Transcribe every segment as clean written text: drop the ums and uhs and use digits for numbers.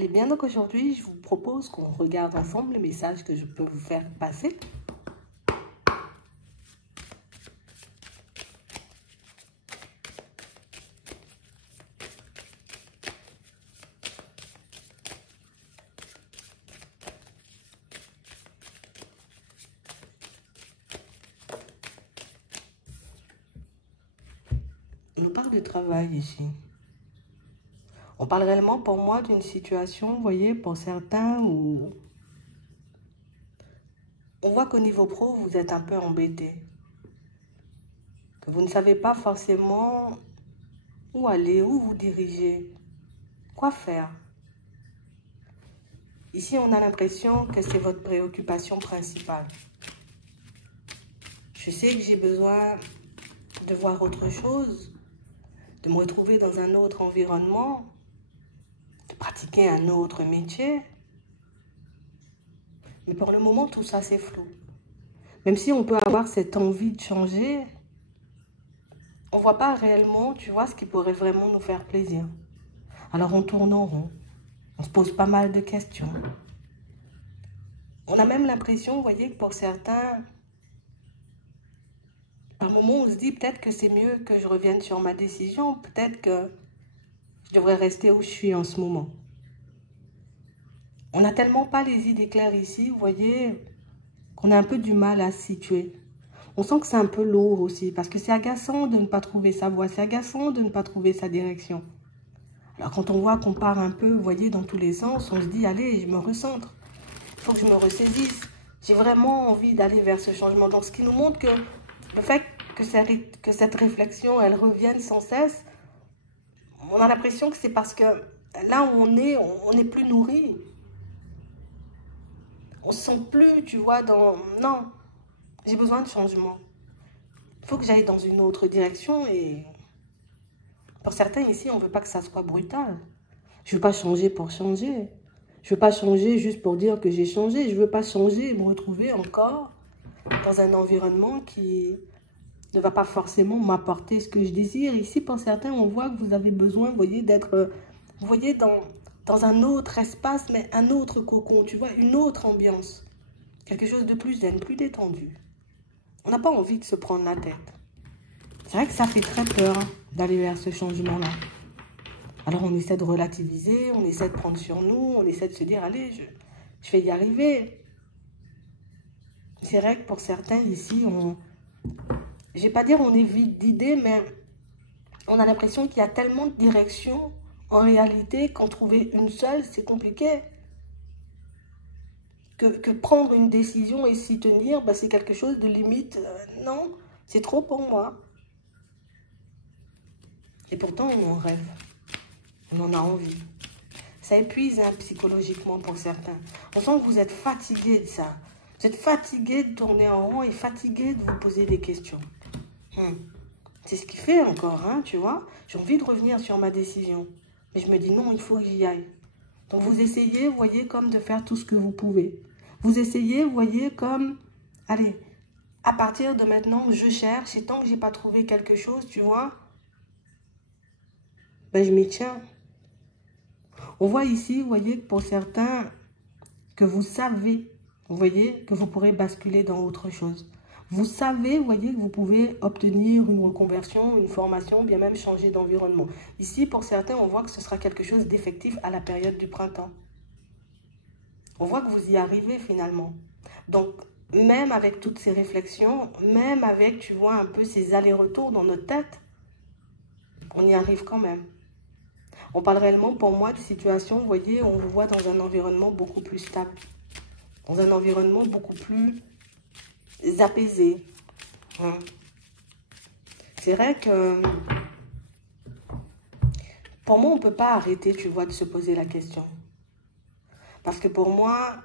allez bien? Donc aujourd'hui, je vous propose qu'on regarde ensemble le message que je peux vous faire passer. On parle de travail ici. On parle réellement pour moi d'une situation, vous voyez, pour certains où on voit qu'au niveau pro, vous êtes un peu embêté. Que vous ne savez pas forcément où aller, où vous diriger, quoi faire. Ici, on a l'impression que c'est votre préoccupation principale. Je sais que j'ai besoin de voir autre chose, de me retrouver dans un autre environnement, de pratiquer un autre métier. Mais pour le moment, tout ça, c'est flou. Même si on peut avoir cette envie de changer, on ne voit pas réellement, tu vois, ce qui pourrait vraiment nous faire plaisir. Alors on tourne en rond, on se pose pas mal de questions. On a même l'impression, vous voyez, que pour certains, à un moment, on se dit peut-être que c'est mieux que je revienne sur ma décision, peut-être que je devrais rester où je suis en ce moment. On n'a tellement pas les idées claires ici, vous voyez, qu'on a un peu du mal à se situer. On sent que c'est un peu lourd aussi, parce que c'est agaçant de ne pas trouver sa voie, c'est agaçant de ne pas trouver sa direction. Alors quand on voit qu'on part un peu, vous voyez, dans tous les sens, on se dit, allez, je me recentre. Il faut que je me ressaisisse. J'ai vraiment envie d'aller vers ce changement. Donc ce qui nous montre que le fait que cette réflexion, elle revienne sans cesse, on a l'impression que c'est parce que là où on n'est plus nourri. On se sent plus, tu vois, dans... Non, j'ai besoin de changement. Il faut que j'aille dans une autre direction et... Pour certains ici, on ne veut pas que ça soit brutal. Je ne veux pas changer pour changer. Je ne veux pas changer juste pour dire que j'ai changé. Je ne veux pas changer et me retrouver encore dans un environnement qui ne va pas forcément m'apporter ce que je désire. Ici, pour certains, on voit que vous avez besoin, vous voyez, d'être... Vous voyez, dans un autre espace, mais un autre cocon, tu vois, une autre ambiance. Quelque chose de plus zen, plus détendu. On n'a pas envie de se prendre la tête. C'est vrai que ça fait très peur d'aller vers ce changement-là. Alors on essaie de relativiser, on essaie de prendre sur nous, on essaie de se dire, allez, je vais y arriver. C'est vrai que pour certains ici, je ne vais pas dire on est vide d'idées, mais on a l'impression qu'il y a tellement de directions. En réalité, qu'en trouver une seule, c'est compliqué. Que prendre une décision et s'y tenir, ben, c'est quelque chose de limite. Non, c'est trop pour moi. Et pourtant, on en rêve. On en a envie. Ça épuise hein, psychologiquement pour certains. On sent que vous êtes fatigué de ça. Vous êtes fatigué de tourner en rond et fatigué de vous poser des questions. C'est ce qui fait encore, hein, tu vois. J'ai envie de revenir sur ma décision. Mais je me dis non, il faut que j'y aille. Donc vous essayez, vous voyez, comme de faire tout ce que vous pouvez. Vous essayez, vous voyez, comme, allez, à partir de maintenant, je cherche. Et tant que je n'ai pas trouvé quelque chose, tu vois, ben je m'y tiens. On voit ici, vous voyez, que pour certains, que vous savez, vous voyez, que vous pourrez basculer dans autre chose. Vous savez, vous voyez, que vous pouvez obtenir une reconversion, une formation, bien même changer d'environnement. Ici, pour certains, on voit que ce sera quelque chose d'effectif à la période du printemps. On voit que vous y arrivez finalement. Donc, même avec toutes ces réflexions, même avec, tu vois, un peu ces allers-retours dans notre tête, on y arrive quand même. On parle réellement, pour moi, de situation, vous voyez, on vous voit dans un environnement beaucoup plus stable. Dans un environnement beaucoup plus apaisé. C'est vrai que, pour moi, on ne peut pas arrêter, tu vois, de se poser la question. Parce que pour moi,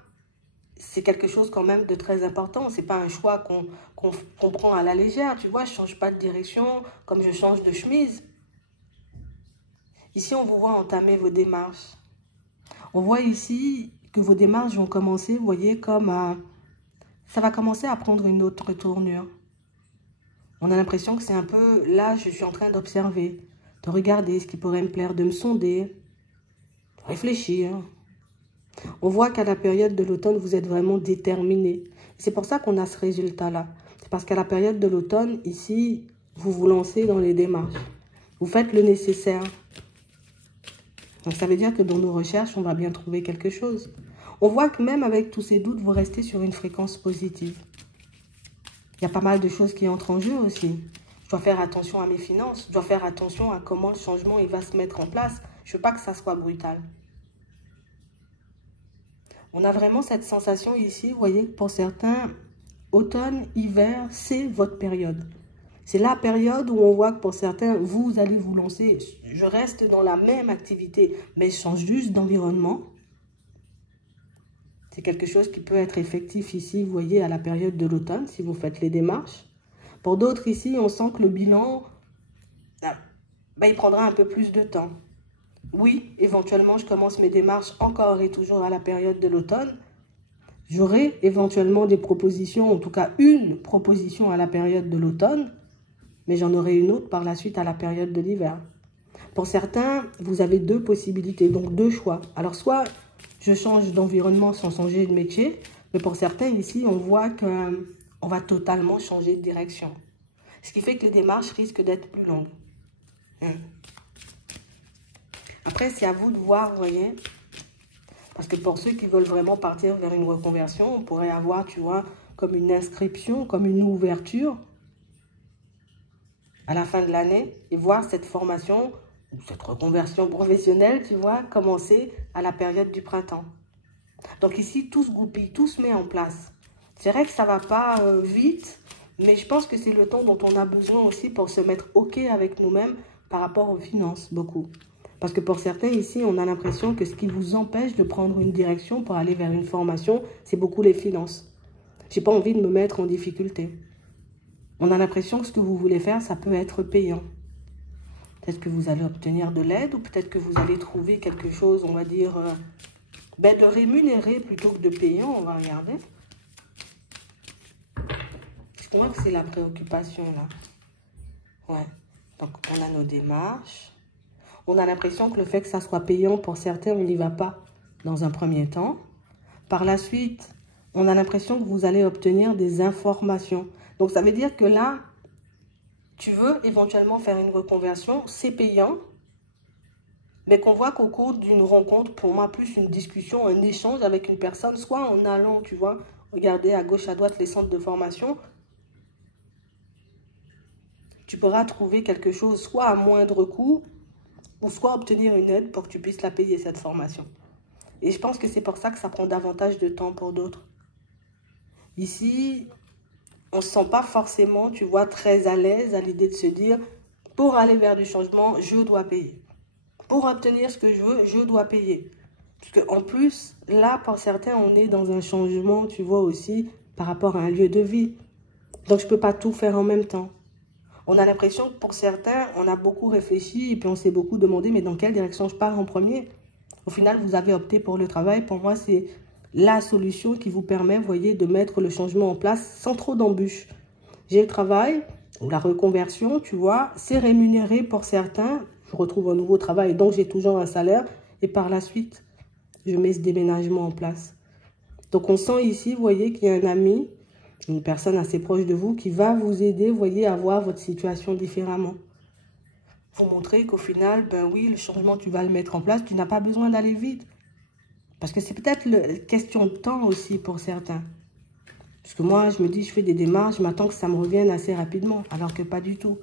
c'est quelque chose quand même de très important. Ce n'est pas un choix qu'on prend à la légère. Tu vois, je ne change pas de direction comme je change de chemise. Ici, on vous voit entamer vos démarches. On voit ici que vos démarches vont commencer, vous voyez, comme ça va commencer à prendre une autre tournure. On a l'impression que c'est un peu, là, je suis en train d'observer, de regarder ce qui pourrait me plaire, de me sonder, de réfléchir. On voit qu'à la période de l'automne, vous êtes vraiment déterminé. C'est pour ça qu'on a ce résultat-là. C'est parce qu'à la période de l'automne, ici, vous vous lancez dans les démarches. Vous faites le nécessaire. Donc ça veut dire que dans nos recherches, on va bien trouver quelque chose. On voit que même avec tous ces doutes, vous restez sur une fréquence positive. Il y a pas mal de choses qui entrent en jeu aussi. Je dois faire attention à mes finances. Je dois faire attention à comment le changement il va se mettre en place. Je ne veux pas que ça soit brutal. On a vraiment cette sensation ici, vous voyez, pour certains, automne, hiver, c'est votre période. C'est la période où on voit que pour certains, vous allez vous lancer. Je reste dans la même activité, mais je change juste d'environnement. C'est quelque chose qui peut être effectif ici, vous voyez, à la période de l'automne, si vous faites les démarches. Pour d'autres ici, on sent que le bilan, il prendra un peu plus de temps. Oui, éventuellement, je commence mes démarches encore et toujours à la période de l'automne. J'aurai éventuellement des propositions, en tout cas une proposition à la période de l'automne, mais j'en aurai une autre par la suite à la période de l'hiver. Pour certains, vous avez deux possibilités, donc deux choix. Alors, soit je change d'environnement sans changer de métier, mais pour certains ici, on voit qu'on va totalement changer de direction. Ce qui fait que les démarches risquent d'être plus longues. Après, c'est à vous de voir, vous voyez. Parce que pour ceux qui veulent vraiment partir vers une reconversion, on pourrait avoir, tu vois, comme une inscription, comme une ouverture à la fin de l'année et voir cette formation, ou cette reconversion professionnelle, tu vois, commencer à la période du printemps. Donc ici, tout se goupille, tout se met en place. C'est vrai que ça ne va pas vite, mais je pense que c'est le temps dont on a besoin aussi pour se mettre OK avec nous-mêmes par rapport aux finances, beaucoup. Parce que pour certains ici, on a l'impression que ce qui vous empêche de prendre une direction pour aller vers une formation, c'est beaucoup les finances. Je n'ai pas envie de me mettre en difficulté. On a l'impression que ce que vous voulez faire, ça peut être payant. Peut-être que vous allez obtenir de l'aide ou peut-être que vous allez trouver quelque chose, on va dire, de rémunérer plutôt que de payant. On va regarder. Je crois que c'est la préoccupation là. Ouais. Donc, on a nos démarches. On a l'impression que le fait que ça soit payant, pour certains, on n'y va pas dans un premier temps. Par la suite, on a l'impression que vous allez obtenir des informations. Donc, ça veut dire que là, tu veux éventuellement faire une reconversion, c'est payant, mais qu'on voit qu'au cours d'une rencontre, pour moi, plus une discussion, un échange avec une personne, soit en allant, tu vois, regarder à gauche, à droite les centres de formation, tu pourras trouver quelque chose, soit à moindre coût, ou soit obtenir une aide pour que tu puisses la payer, cette formation. Et je pense que c'est pour ça que ça prend davantage de temps pour d'autres. Ici, on ne se sent pas forcément, tu vois, très à l'aise à l'idée de se dire, pour aller vers du changement, je dois payer. Pour obtenir ce que je veux, je dois payer. Parce qu'en plus, là, pour certains, on est dans un changement, tu vois, aussi, par rapport à un lieu de vie. Donc, je ne peux pas tout faire en même temps. On a l'impression que pour certains, on a beaucoup réfléchi et puis on s'est beaucoup demandé, mais dans quelle direction je pars en premier? Au final, vous avez opté pour le travail. Pour moi, c'est la solution qui vous permet, vous voyez, de mettre le changement en place sans trop d'embûches. J'ai le travail, ou la reconversion, tu vois, c'est rémunéré pour certains. Je retrouve un nouveau travail, donc j'ai toujours un salaire. Et par la suite, je mets ce déménagement en place. Donc, on sent ici, vous voyez, qu'il y a un ami, une personne assez proche de vous qui va vous aider, vous voyez, à voir votre situation différemment. Vous montrer qu'au final, ben oui, le changement, tu vas le mettre en place, tu n'as pas besoin d'aller vite. Parce que c'est peut-être une question de temps aussi pour certains. Parce que moi, je me dis, je fais des démarches, je m'attends que ça me revienne assez rapidement, alors que pas du tout.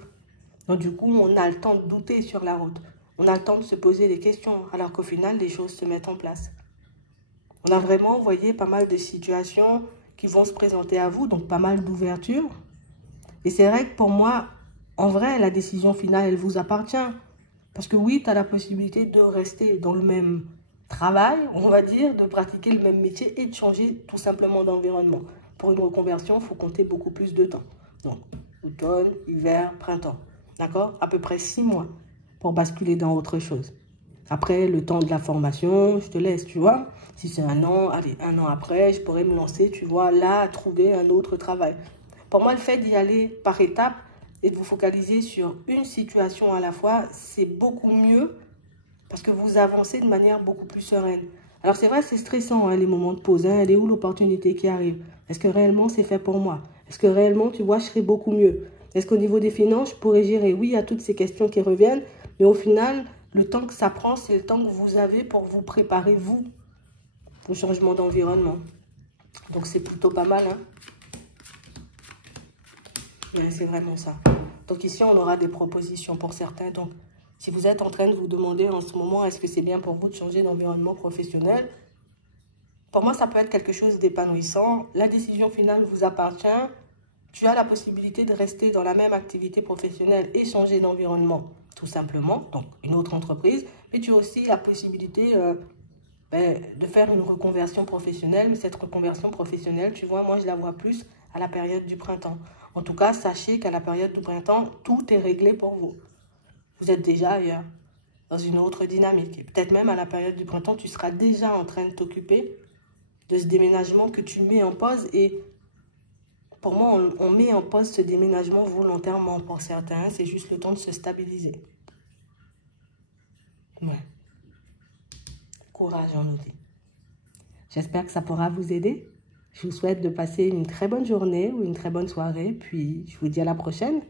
Donc du coup, on a le temps de douter sur la route. On a le temps de se poser des questions, alors qu'au final, les choses se mettent en place. On a vraiment, vous voyez, pas mal de situations qui vont se présenter à vous, donc pas mal d'ouverture. Et c'est vrai que pour moi, en vrai, la décision finale, elle vous appartient. Parce que oui, tu as la possibilité de rester dans le même travail, on va dire, de pratiquer le même métier et de changer tout simplement d'environnement. Pour une reconversion, il faut compter beaucoup plus de temps. Donc, automne, hiver, printemps. D'accord? À peu près 6 mois pour basculer dans autre chose. Après, le temps de la formation, je te laisse, tu vois. Si c'est 1 an, allez, 1 an après, je pourrais me lancer, tu vois, là, à trouver un autre travail. Pour moi, le fait d'y aller par étapes et de vous focaliser sur une situation à la fois, c'est beaucoup mieux parce que vous avancez de manière beaucoup plus sereine. Alors c'est vrai, c'est stressant, hein, les moments de pause. Hein. Elle est où l'opportunité qui arrive? Est-ce que réellement c'est fait pour moi? Est-ce que réellement, tu vois, je serai beaucoup mieux? Est-ce qu'au niveau des finances, je pourrais gérer? Oui, il y a toutes ces questions qui reviennent. Mais au final, le temps que ça prend, c'est le temps que vous avez pour vous préparer, vous, au changement d'environnement. Donc c'est plutôt pas mal, hein. Ouais, c'est vraiment ça. Donc ici, on aura des propositions pour certains. Donc, si vous êtes en train de vous demander en ce moment, est-ce que c'est bien pour vous de changer d'environnement professionnel? Pour moi, ça peut être quelque chose d'épanouissant. La décision finale vous appartient. Tu as la possibilité de rester dans la même activité professionnelle et changer d'environnement, tout simplement. Donc, une autre entreprise. Mais tu as aussi la possibilité de faire une reconversion professionnelle. Mais cette reconversion professionnelle, tu vois, moi, je la vois plus à la période du printemps. En tout cas, sachez qu'à la période du printemps, tout est réglé pour vous. Vous êtes déjà ailleurs, dans une autre dynamique. Et peut-être même à la période du printemps, tu seras déjà en train de t'occuper de ce déménagement que tu mets en pause. Et pour moi, on met en pause ce déménagement volontairement pour certains. C'est juste le temps de se stabiliser. Ouais. Courage en noter. J'espère que ça pourra vous aider. Je vous souhaite de passer une très bonne journée ou une très bonne soirée. Puis, je vous dis à la prochaine.